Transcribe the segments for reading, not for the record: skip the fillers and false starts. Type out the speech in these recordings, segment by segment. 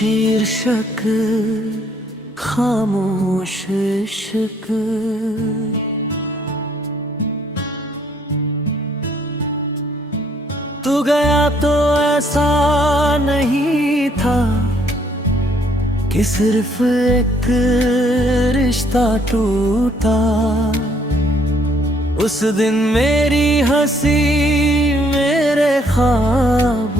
शीर्षक खामोश इश्क। तू गया तो ऐसा नहीं था कि सिर्फ एक रिश्ता टूटा। उस दिन मेरी हंसी, मेरे ख्वाब,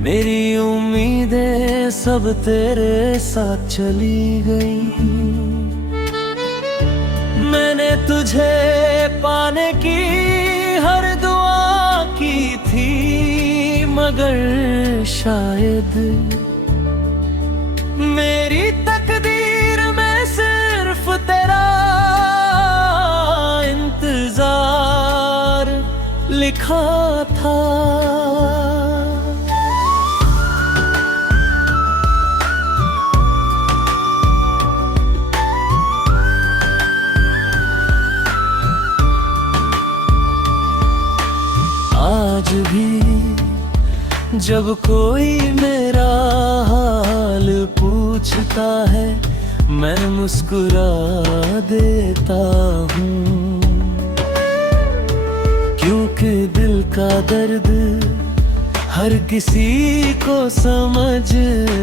मेरी उम्मीदें सब तेरे साथ चली गई। मैंने तुझे पाने की हर दुआ की थी, मगर शायद मेरी तकदीर में सिर्फ तेरा इंतजार लिखा था। आज भी जब कोई मेरा हाल पूछता है, मैं मुस्कुरा देता हूँ, क्योंकि दिल का दर्द हर किसी को समझ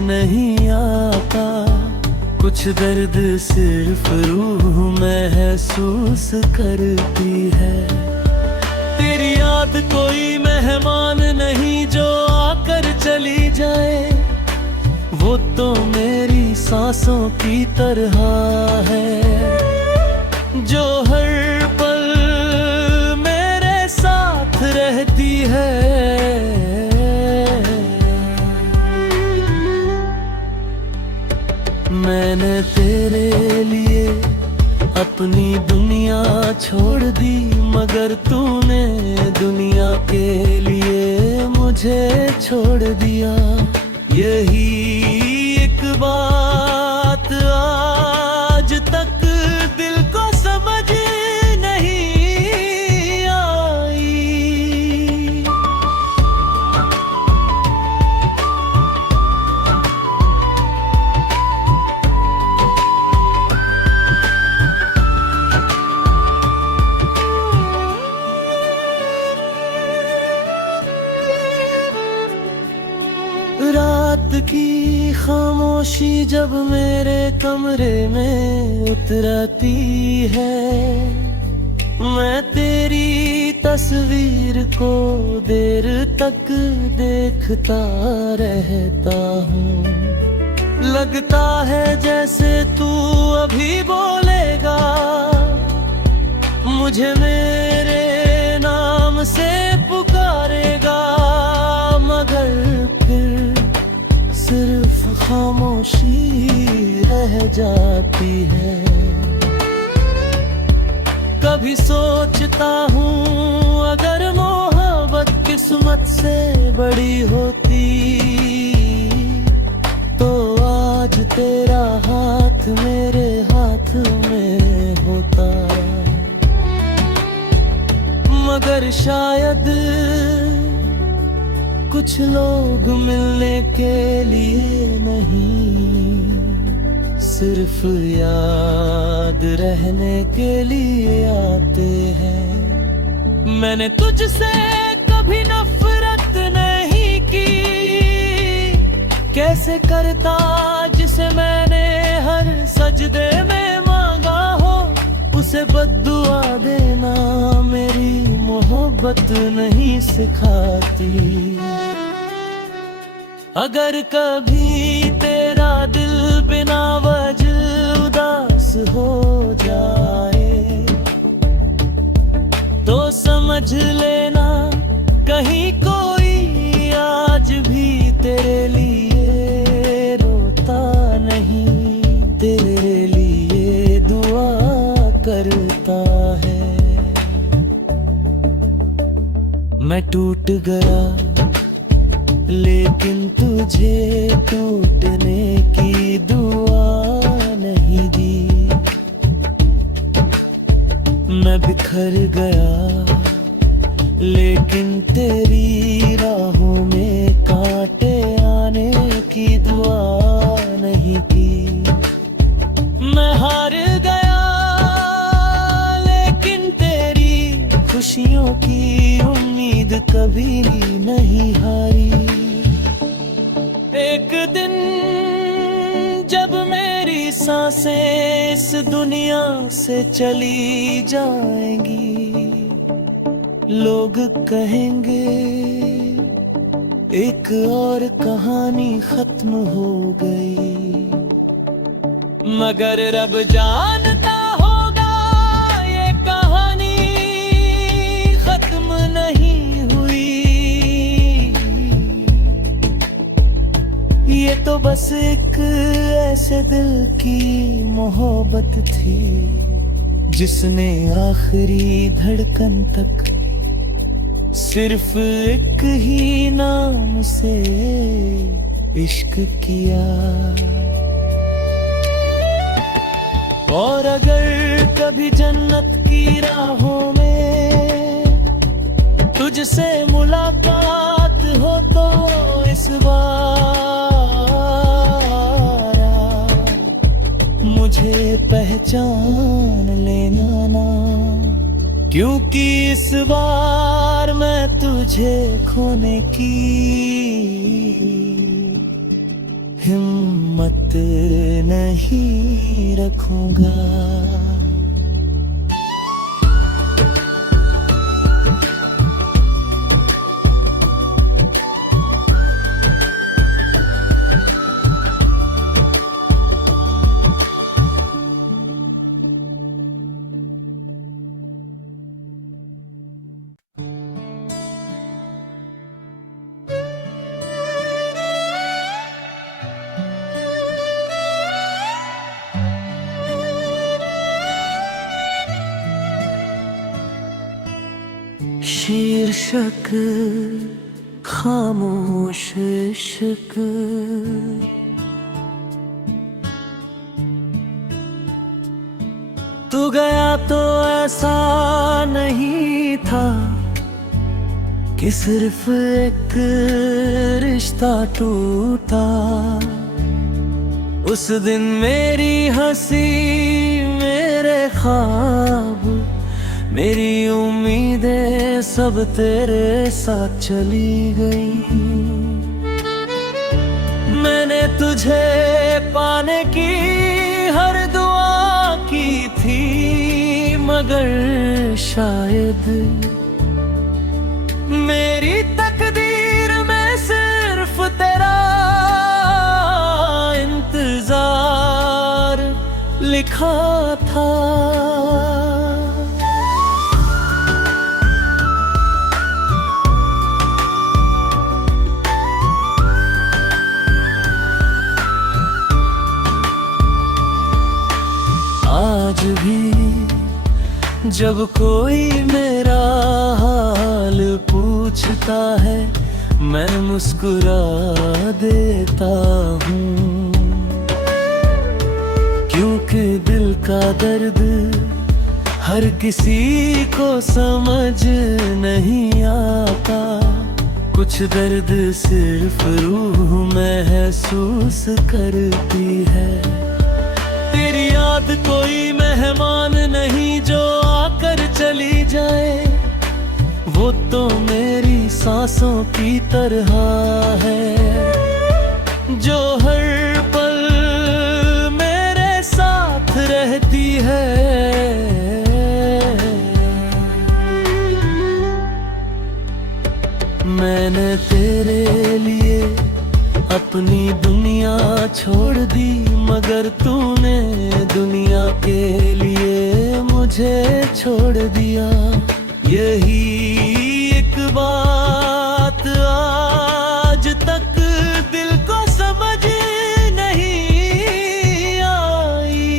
नहीं आता। कुछ दर्द सिर्फ रूह महसूस करती है। तेरी याद कोई मेहमान नहीं जो आकर चली जाए, वो तो मेरी सांसों की तरह है, जो हर पल मेरे साथ रहती है। मैंने तेरे लिए अपनी दुनिया छोड़ दी, मगर तूने दुनिया के लिए मुझे छोड़ दिया। यही एक बात आज तक दिल को समझ नहीं आई। रात की खामोशी जब मेरे कमरे में उतरती है, मैं तेरी तस्वीर को देर तक देखता रहता हूँ। लगता है जैसे तू अभी बोलेगा मुझे, मेरे नाम से पुकारेगा, मगर फिर सिर्फ खामोशी रह जाती है। कभी सोचता हूँ अगर मोहब्बत किस्मत से बड़ी होती, तो आज तेरा हाथ मेरे हाथ में होता। मगर शायद कुछ लोग मिलने के लिए नहीं, सिर्फ याद रहने के लिए आते हैं। मैंने तुझसे कभी नफरत नहीं की, कैसे करता जिसे मैंने हर सजदे में मांगा हो, उसे बद्दुआ देना मेरी मोहब्बत नहीं सिखाती। अगर कभी तेरा दिल बिना वजह उदास हो जाए, तो समझ लेना कहीं कोई आज भी तेरे लिए रोता नहीं, तेरे लिए दुआ करता है। मैं टूट गया लेकिन तुझे टूटने की दुआ नहीं दी। मैं बिखर गया लेकिन तेरी राहों में कांटे आने की दुआ नहीं की। मैं हार गया लेकिन तेरी खुशियों की उम्मीद कभी नहीं हारी। एक दिन जब मेरी सांसें इस दुनिया से चली जाएंगी, लोग कहेंगे एक और कहानी खत्म हो गई। मगर रब जानता होगा ये कहानी खत्म नहीं हुई। ये तो बस एक ऐसे दिल की मोहब्बत थी जिसने आखिरी धड़कन तक सिर्फ एक ही नाम से इश्क किया। और अगर कभी जन्नत की राहों में तुझसे मुलाकात हो तो इस बार मुझे पहचान लेना ना, क्योंकि इस बार मैं तुझे खोने की हिम्मत नहीं रखूंगा। शीर्षक खामोश इश्क। तू गया तो ऐसा नहीं था कि सिर्फ एक रिश्ता टूटा। उस दिन मेरी हंसी, मेरे ख्वाब, मेरी उम्मीदें सब तेरे साथ चली गई। मैंने तुझे पाने की हर दुआ की थी, मगर शायद मेरी तकदीर में सिर्फ तेरा इंतजार लिखा था। आज भी जब कोई मेरा हाल पूछता है, मैं मुस्कुरा देता हूँ, क्योंकि दिल का दर्द हर किसी को समझ नहीं आता। कुछ दर्द सिर्फ रूह महसूस करती है। तेरी याद कोई मेहमान नहीं जो आकर चली जाए, वो तो मेरी सांसों की तरह है, जो हर पल मेरे साथ रहती है। मैंने तेरे लिए अपनी दुनिया छोड़ दी, मगर तूने दुनिया के लिए मुझे छोड़ दिया। यही एक बात आज तक दिल को समझ नहीं आई।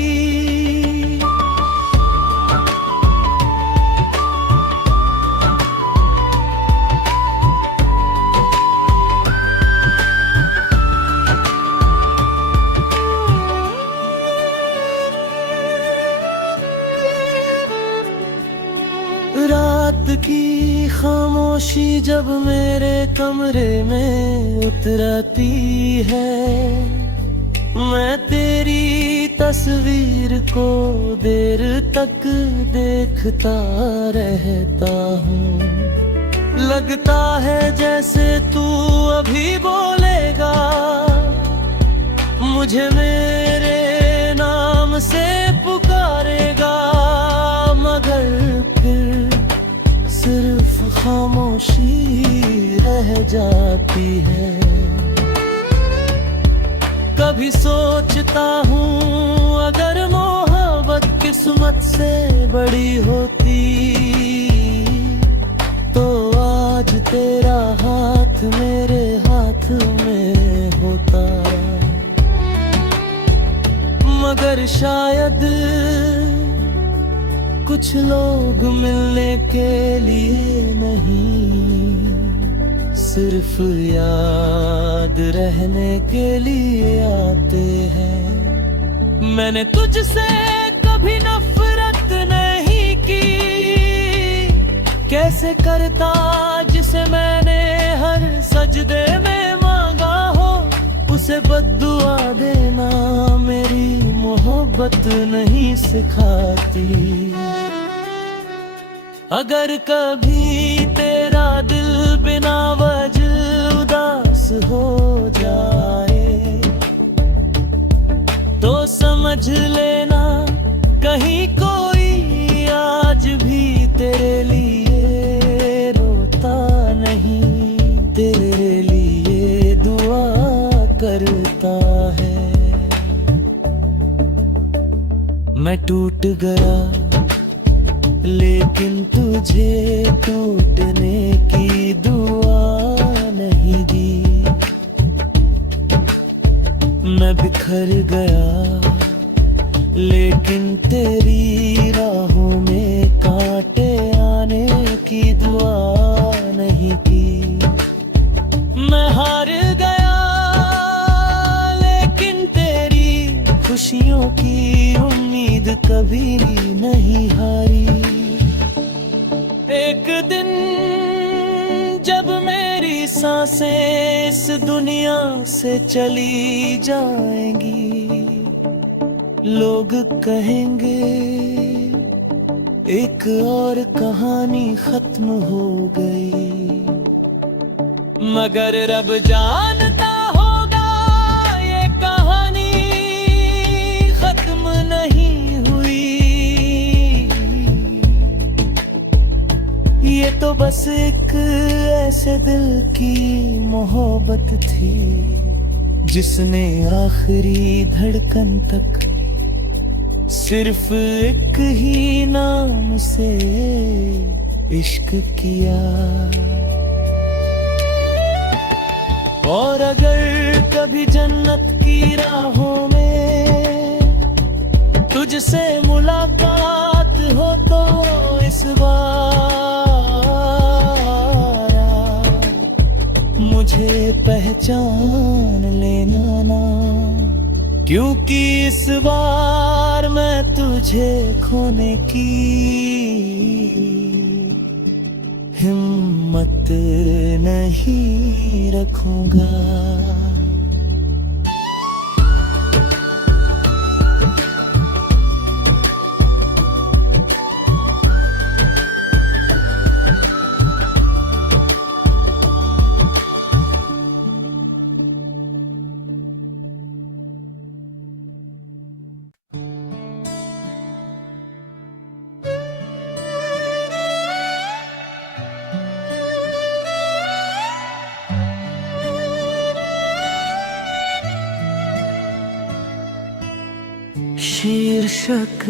रात की खामोशी जब मेरे कमरे में उतरती है, मैं तस्वीर को देर तक देखता रहता हूँ। लगता है जैसे तू अभी बोलेगा मुझे मेरे नाम से पुकारेगा, मगर फिर सिर्फ खामोशी रह जाती है। कभी सोचता हूँ अगर मोहब्बत किस्मत से बड़ी होती तो आज तेरा हाथ मेरे हाथ में होता। मगर शायद कुछ लोग मिलने के लिए नहीं, सिर्फ याद रहने के लिए आते हैं। मैंने तुझसे कभी नफरत नहीं की, कैसे करता जिसे मैंने हर सजदे में मांगा हो, उसे बद्दुआ देना मेरी मोहब्बत नहीं सिखाती। अगर कभी तेरा दिल बिना वजह उदास हो जाए तो समझ लेना कहीं कोई आज भी तेरे लिए रोता नहीं, तेरे लिए दुआ करता है। मैं टूट गया लेकिन तुझे टूटने की दुआ नहीं दी। मैं बिखर गया लेकिन तेरी राहों में कांटे आने की दुआ नहीं की। मैं हार गया लेकिन तेरी खुशियों की उम्मीद कभी नहीं हारी। एक दिन जब मेरी सांसें इस दुनिया से चली जाएंगी, लोग कहेंगे एक और कहानी खत्म हो गई। मगर रब जानता होगा ये कहानी खत्म नहीं हुई। ये तो बस एक ऐसे दिल की मोहब्बत थी जिसने आखिरी धड़कन तक सिर्फ एक ही नाम से इश्क किया। और अगर कभी जन्नत की राहों में तुझसे मुलाकात हो तो इस बार मुझे पहचान लेना ना, क्योंकि इस बार मैं तुझे खोने की हिम्मत नहीं रखूंगा। शीर्षक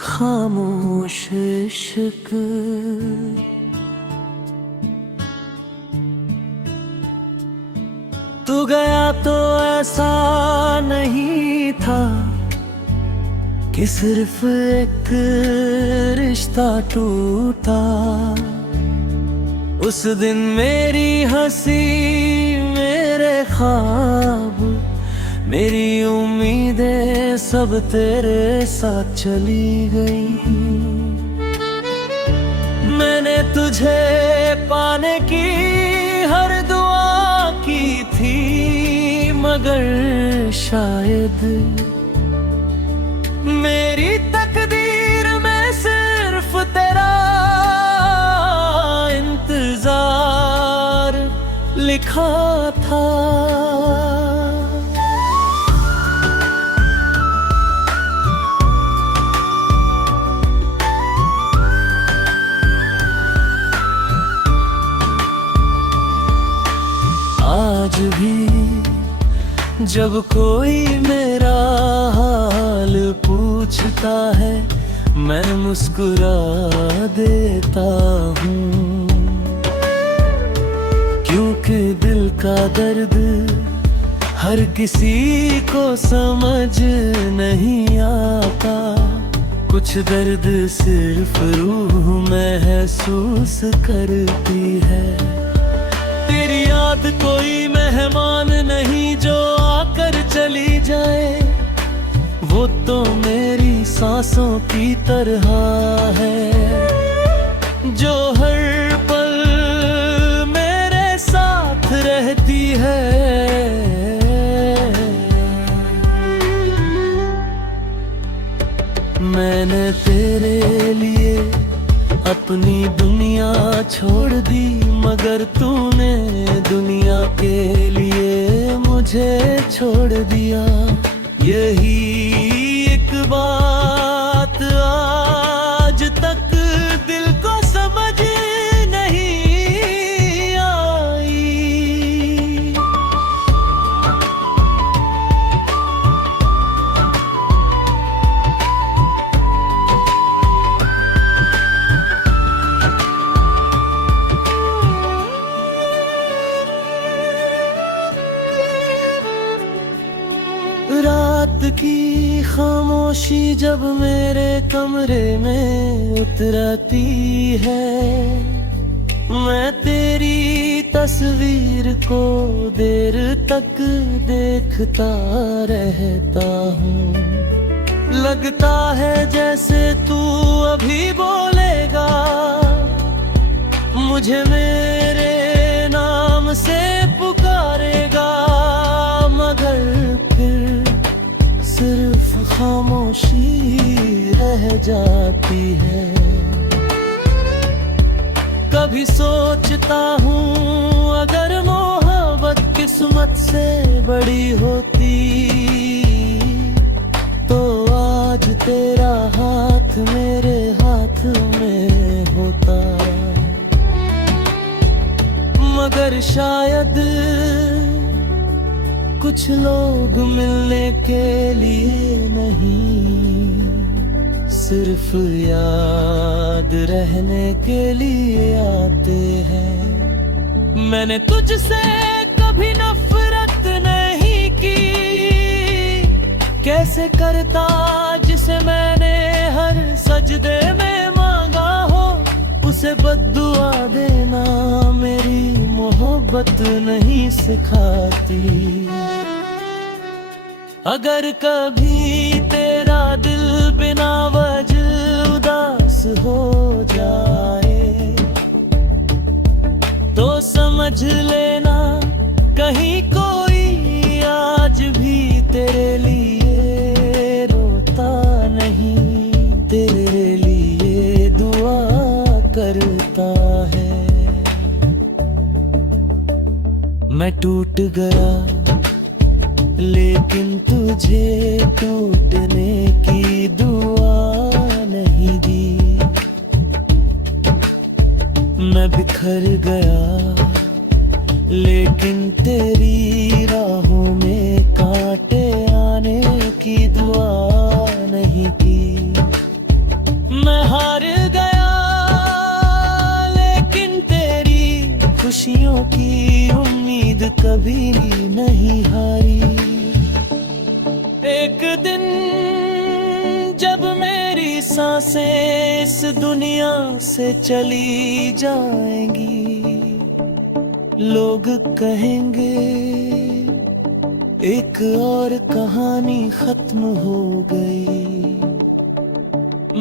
खामोश इश्क। तू गया तो ऐसा नहीं था कि सिर्फ एक रिश्ता टूटा। उस दिन मेरी हंसी, मेरे ख्वाब, मेरी उम्मीदें सब तेरे साथ चली गई। मैंने तुझे पाने की हर दुआ की थी, मगर शायद मेरी तकदीर में सिर्फ तेरा इंतजार लिखा था। आज भी जब कोई मेरा हाल पूछता है, मैं मुस्कुरा देता हूँ, क्योंकि दिल का दर्द हर किसी को समझ नहीं आता। कुछ दर्द सिर्फ रूह महसूस करती है। तेरी याद कोई मेहमान नहीं जो आकर चली जाए, वो तो मेरी सांसों की तरह है, जो हर पल मेरे साथ रहती है। मैंने तेरे लिए अपनी दुनिया छोड़ दी, मगर तूने दुनिया के लिए मुझे छोड़ दिया। यही एक बात आज तक दिल को समझ नहीं आई। रात की खामोशी जब मेरे कमरे में उतरती है, मैं तेरी तस्वीर को देर तक देखता रहता हूँ। लगता है जैसे तू अभी बोलेगा मुझे, मेरे नाम से पुकारेगा, मगर फिर सिर्फ खामोशी रह जाती है। कभी सोचता हूँ अगर मोहब्बत किस्मत से बड़ी होती, तो आज तेरा हाथ मेरे हाथ में होता। मगर शायद कुछ लोग मिलने के लिए नहीं, सिर्फ याद रहने के लिए आते हैं। मैंने तुझसे कभी नफरत नहीं की, कैसे करता जिसे मैंने हर सजदे में मांगा हो, उसे बद्दुआ देना मेरी मोहब्बत नहीं सिखाती। अगर कभी तेरा दिल बिना वजह उदास हो जाए, तो समझ लेना कहीं कोई आज भी तेरे लिए रोता नहीं, तेरे लिए दुआ करता है। मैं टूट गया लेकिन तुझे टूटने की दुआ नहीं दी। मैं बिखर गया लेकिन तेरी राहों में कांटे आने की दुआ नहीं की। मैं हार गया लेकिन तेरी खुशियों की उम्मीद कभी नहीं हारी। एक दिन जब मेरी सांसें इस दुनिया से चली जाएंगी, लोग कहेंगे एक और कहानी खत्म हो गई,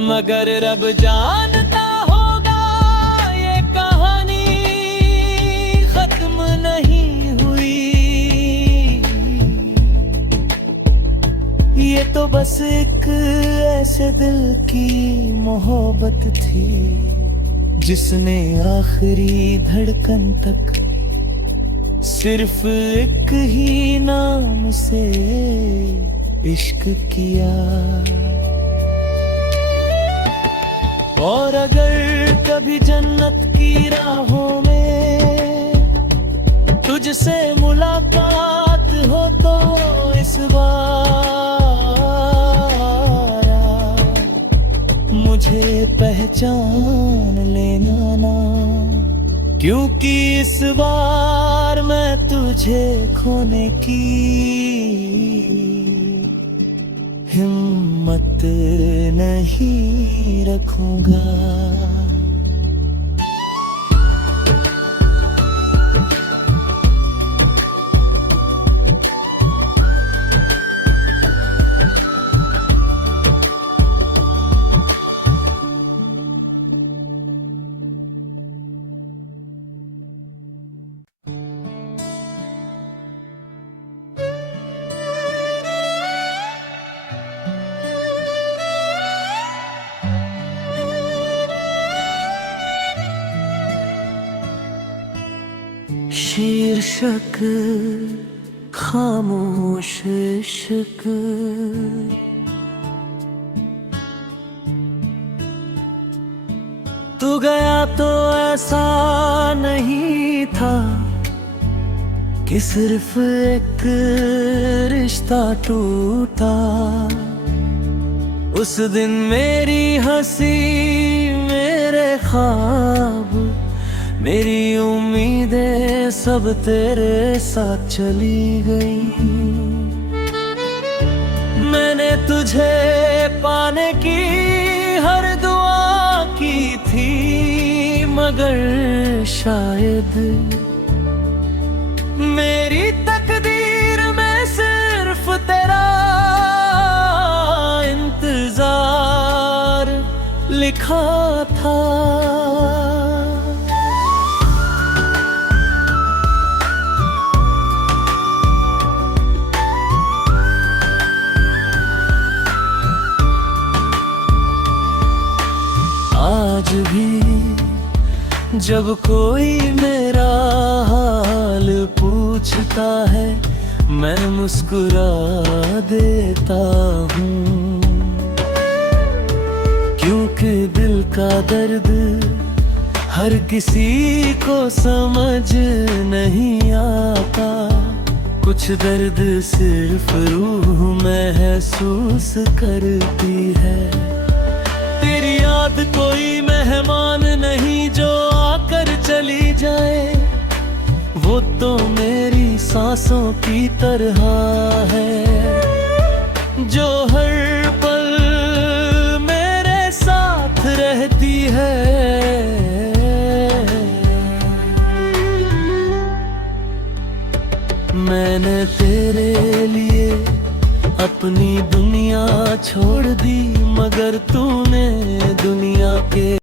मगर रब जानता होगा ये कहानी खत्म नहीं हुई। ये तो तो बस एक ऐसे दिल की मोहब्बत थी जिसने आखिरी धड़कन तक सिर्फ एक ही नाम से इश्क किया। और अगर कभी जन्नत की राहों में तुझसे मुलाकात हो तो इस बार मुझे पहचान लेना ना, क्योंकि इस बार मैं तुझे खोने की हिम्मत नहीं रखूंगा। शीर्षक खामोश इश्क, तू गया तो ऐसा नहीं था कि सिर्फ एक रिश्ता टूटा। उस दिन मेरी हंसी, मेरे ख्वाब, मेरी उम्मीदें सब तेरे साथ चली गई। मैंने तुझे पाने की हर दुआ की थी, मगर शायद मेरी तकदीर में सिर्फ तेरा इंतजार लिखा था। आज भी जब कोई मेरा हाल पूछता है, मैं मुस्कुरा देता हूँ, क्योंकि दिल का दर्द हर किसी को समझ नहीं आता। कुछ दर्द सिर्फ रूह महसूस करती है। तेरी याद कोई मेहमान नहीं जो आकर चली जाए, वो तो मेरी सांसों की तरह है, जो हर पल मेरे साथ रहती है। मैंने तेरे लिए अपनी दुनिया छोड़ दी, मगर तूने दुनिया के